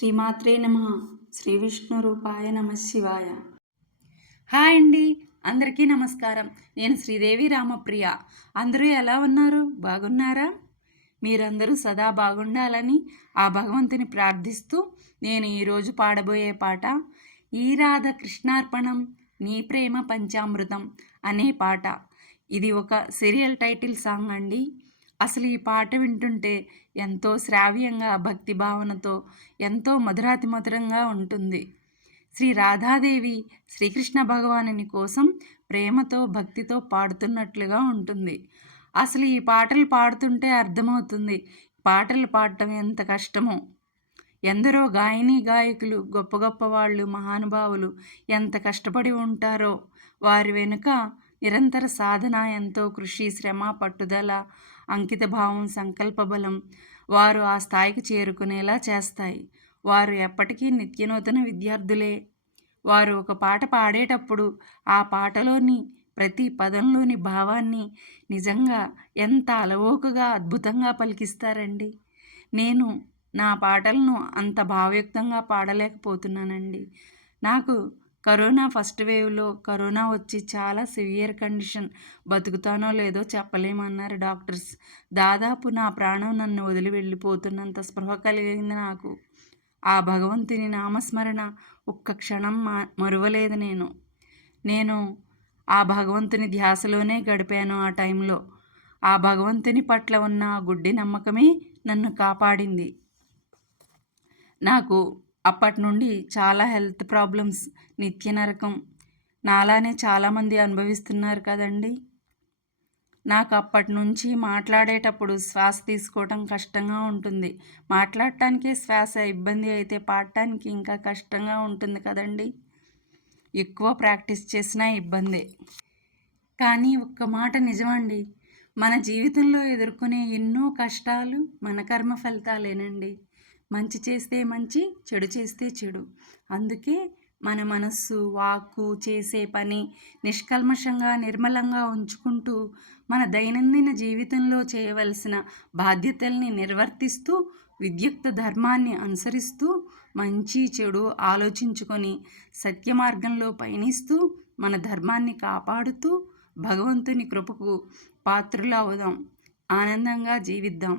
శ్రీమాత్రే నమః. శ్రీ విష్ణు రూపాయ నమః శివాయ. హాయ్ అండి, అందరికీ నమస్కారం. నేను శ్రీదేవి రామప్రియ. అందరూ ఎలా ఉన్నారు? బాగున్నారా? మీరందరూ సదా బాగుండాలని ఆ భగవంతుని ప్రార్థిస్తూ నేను ఈరోజు పాడబోయే పాట ఈ రాధ కృష్ణార్పణం నీ ప్రేమ పంచామృతం అనే పాట. ఇది ఒక సీరియల్ టైటిల్ సాంగ్ అండి. అసలు ఈ పాట వింటుంటే ఎంతో శ్రావ్యంగా భక్తి భావనతో ఎంతో మధురాతి మధురంగా ఉంటుంది. శ్రీ రాధాదేవి శ్రీకృష్ణ భగవానుని కోసం ప్రేమతో భక్తితో పాడుతున్నట్లుగా ఉంటుంది. అసలు ఈ పాటలు పాడుతుంటే అర్థమవుతుంది పాటలు పాడటం ఎంత కష్టమో. ఎందరో గాయని గాయకులు, గొప్ప గొప్ప వాళ్ళు, మహానుభావులు ఎంత కష్టపడి ఉంటారో. వారి వెనుక నిరంతర సాధన, ఎంతో కృషి, శ్రమ, పట్టుదల, అంకిత భావం, సంకల్ప బలం వారు ఆ స్థాయికి చేరుకునేలా చేస్తాయి. వారు ఎప్పటికీ నిత్యనూతన విద్యార్థులే. వారు ఒక పాట పాడేటప్పుడు ఆ పాటలోని ప్రతి పదంలోని భావాన్ని నిజంగా ఎంత అలవోకగా అద్భుతంగా పలికిస్తారండి. నేను నా పాటలను అంత భావయుక్తంగా పాడలేకపోతున్నానండి. నాకు కరోనా ఫస్ట్ వేవ్లో కరోనా వచ్చి చాలా సివియర్ కండిషన్, బతుకుతానో లేదో చెప్పలేమన్నారు డాక్టర్స్. దాదాపు నా ప్రాణం నన్ను వదిలి వెళ్ళిపోతున్నంత స్పృహ కలిగింది నాకు. ఆ భగవంతుని నామస్మరణ ఒక్క క్షణం మరువలేదు. నేను ఆ భగవంతుని ధ్యాసలోనే గడిపాను. ఆ టైంలో ఆ భగవంతుని పట్ల ఉన్న గుడ్డి నమ్మకమే నన్ను కాపాడింది. నాకు అప్పటి నుండి చాలా హెల్త్ ప్రాబ్లమ్స్, నిత్య నరకం నాలానే చాలామంది అనుభవిస్తున్నారు కదండి. నాకు అప్పటి నుంచి మాట్లాడేటప్పుడు శ్వాస తీసుకోవటం కష్టంగా ఉంటుంది. మాట్లాడటానికే శ్వాస ఇబ్బంది అయితే పాడటానికి ఇంకా కష్టంగా ఉంటుంది కదండి. ఎక్కువ ప్రాక్టీస్ చేసినా ఇబ్బందే. కానీ ఒక్క మాట నిజమండి, మన జీవితంలో ఎదుర్కొనే ఎన్నో కష్టాలు మన కర్మ ఫలితాలేనండి. మంచి చేస్తే మంచి, చెడు చేస్తే చెడు. అందుకే మన మనస్సు, వాక్కు, చేసే పని నిష్కల్మషంగా, నిర్మలంగా ఉంచుకుంటూ మన దైనందిన జీవితంలో చేయవలసిన బాధ్యతల్ని నిర్వర్తిస్తూ, విద్యుక్త ధర్మాన్ని అనుసరిస్తూ, మంచి చెడు ఆలోచించుకొని సత్య మార్గంలో పయనిస్తూ, మన ధర్మాన్ని కాపాడుతూ భగవంతుని కృపకు పాత్రులవుదాం. ఆనందంగా జీవిద్దాం.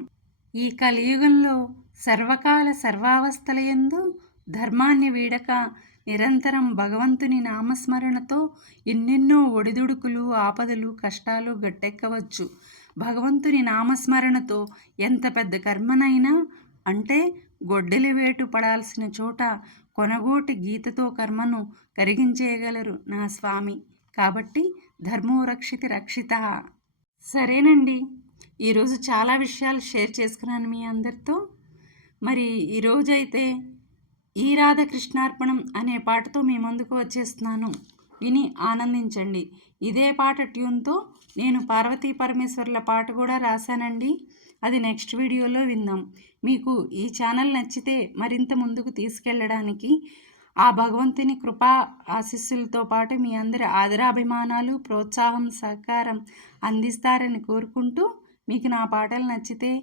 ఈ కలియుగంలో సర్వకాల సర్వావస్థలయందు ధర్మాన్ని వీడక నిరంతరం భగవంతుని నామస్మరణతో ఎన్నెన్నో ఒడిదుడుకులు, ఆపదలు, కష్టాలు గట్టెక్కవచ్చు. భగవంతుని నామస్మరణతో ఎంత పెద్ద కర్మనైనా, అంటే గొడ్డలి వేటు పడాల్సిన చోట కొనగోటి గీతతో కర్మను కరిగించేయగలరు నా స్వామి. కాబట్టి ధర్మో రక్షితి రక్షిత. సరేనండి, ఈరోజు చాలా విషయాలు షేర్ చేసుకున్నాను మీ అందరితో. మరి ఈరోజైతే ఈ రాధ కృష్ణార్పణం అనే పాటతో మీ ముందుకు వచ్చేస్తున్నాను. విని ఆనందించండి. ఇదే పాట ట్యూన్తో నేను పార్వతీ పరమేశ్వర్ల పాట కూడా రాశానండి. అది నెక్స్ట్ వీడియోలో విందాం. మీకు ఈ ఛానల్ నచ్చితే మరింత ముందుకు తీసుకెళ్ళడానికి ఆ భగవంతుని కృపా ఆశీస్సులతో పాటు మీ అందరి ఆదరాభిమానాలు, ప్రోత్సాహం, సహకారం అందిస్తారని కోరుకుంటూ, మీకు నా పాటలు నచ్చితే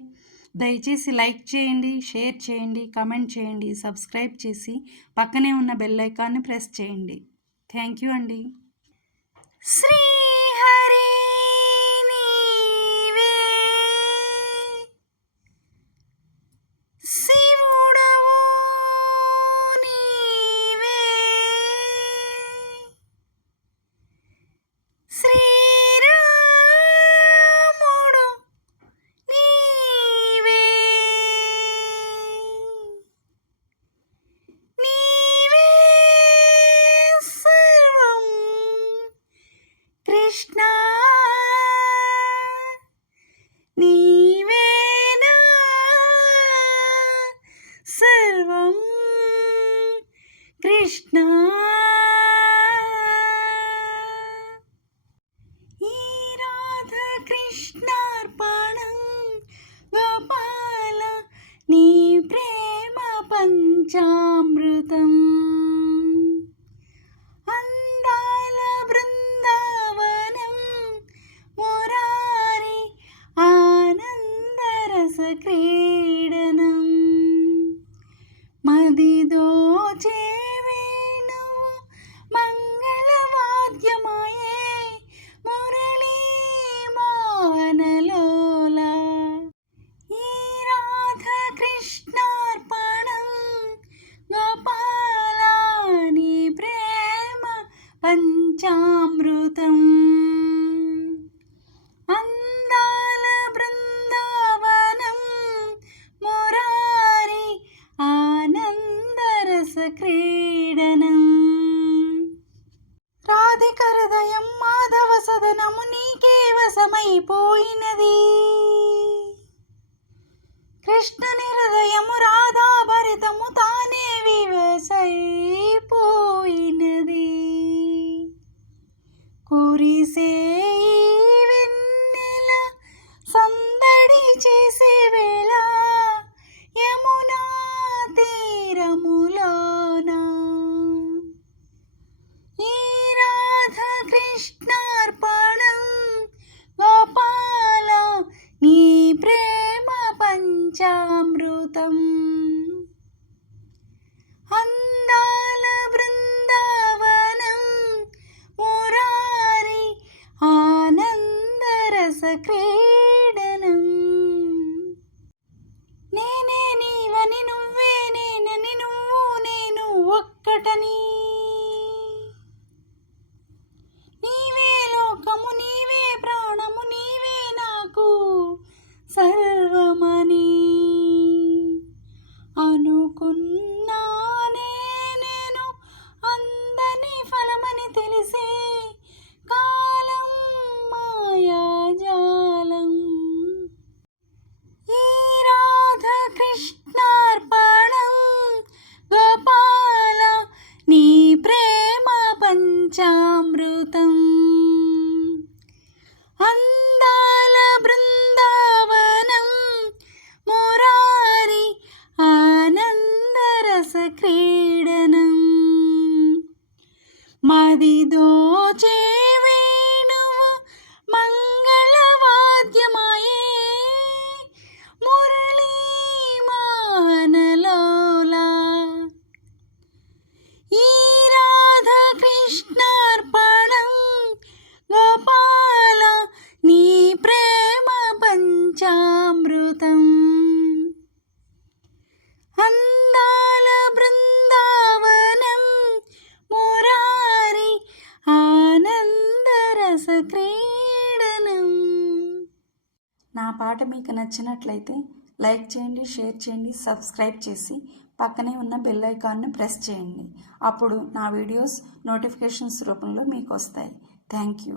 దయచేసి లైక్ చేయండి, షేర్ చేయండి, కమెంట్ చేయండి, సబ్స్క్రైబ్ చేసి పక్కనే ఉన్న బెల్ ఐకాన్ని ప్రెస్ చేయండి. థ్యాంక్ యూ అండి. శ్రీహరి నీవే, శివుడవు నీవే, శ్రీరాముడు నీవే, నీవే సర్వం కృష్ణ, నీవేనా సర్వం కృష్ణ. ఈ రాధ కృష్ణార్పణం గోపాల నీ ప్రేమ పంచామృతం. అందాల బృందావనం మురారి ఆనందరస క్రీడనం. మదిదోచే వేణువు మంగళవాద్యమాయే మురళీ మోహనలోలా ఈ రాధకృష్ణార్పణం గోపాలా నీ ప్రేమ పంచామృతం అందాల బృందావనం మురారి ఆనందరస క్రీడనం రాధిక హృదయం మాధవ సదనము నీకే వశమైపోయినది కృష్ణుని హృదయము రాధాభరితము తానే వివసైపోయినది కురిసే ఈ వెన్నెల సందడి చేసే వేళ యమునా తీరములోన ఈ రాధకృష్ణార్పణం గోపాల నీ ప్రేమ పంచామృతం అందాల బృందావనం మురారి ఆనందరస క్రీడనం నేనే నీవని నువ్వే నేనని నువ్వు నేను ఒక్కటని నీవే లోకము నీవే ప్రాణము నీవే నాకు సర్వమని అనుకున్నానే నేను అందని ఫలమని తెలిసే కాలం మాయాజాలం ఈ రాధకృష్ణార్పణం గోపాల నీ ప్రేమ పంచామృతం అందాల బృందావనం మురారి ఆనందరస క్రీడనం మదిదోచే వేణువు మంగళవాద్యమాయే మురళీ మోహనలోలా ఈ రాధకృష్ణార్పణం గోపాల నీ ప్రేమ పంచామృతం అందాల బృందావనం మురారి ఆనందరస క్రీడనం. నా పాట మీకు నచ్చినట్లయితే లైక్ చేయండి, షేర్ చేయండి, సబ్స్క్రైబ్ చేసి పక్కనే ఉన్న బెల్ ఐకాన్ను ప్రెస్ చేయండి. అప్పుడు నా వీడియోస్ నోటిఫికేషన్స్ రూపంలో మీకు వస్తాయి. Thank you.